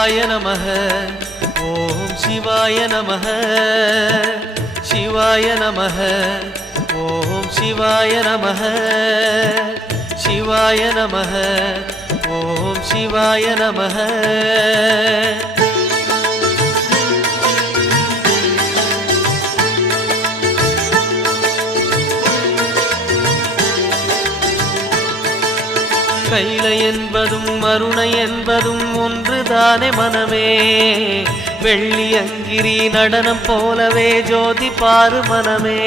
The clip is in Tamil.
சிவாய நமः ஓம் சிவாய நமः சிவாய நமः ஓம் சிவாய நமः சிவாய நமः ஓம் சிவாய நமः கைலை என்பதும் அருணை என்பதும் ஒன்றுதானே மனமே வெள்ளி அங்கிரி நடனம் போலவே ஜோதி பாரு மனமே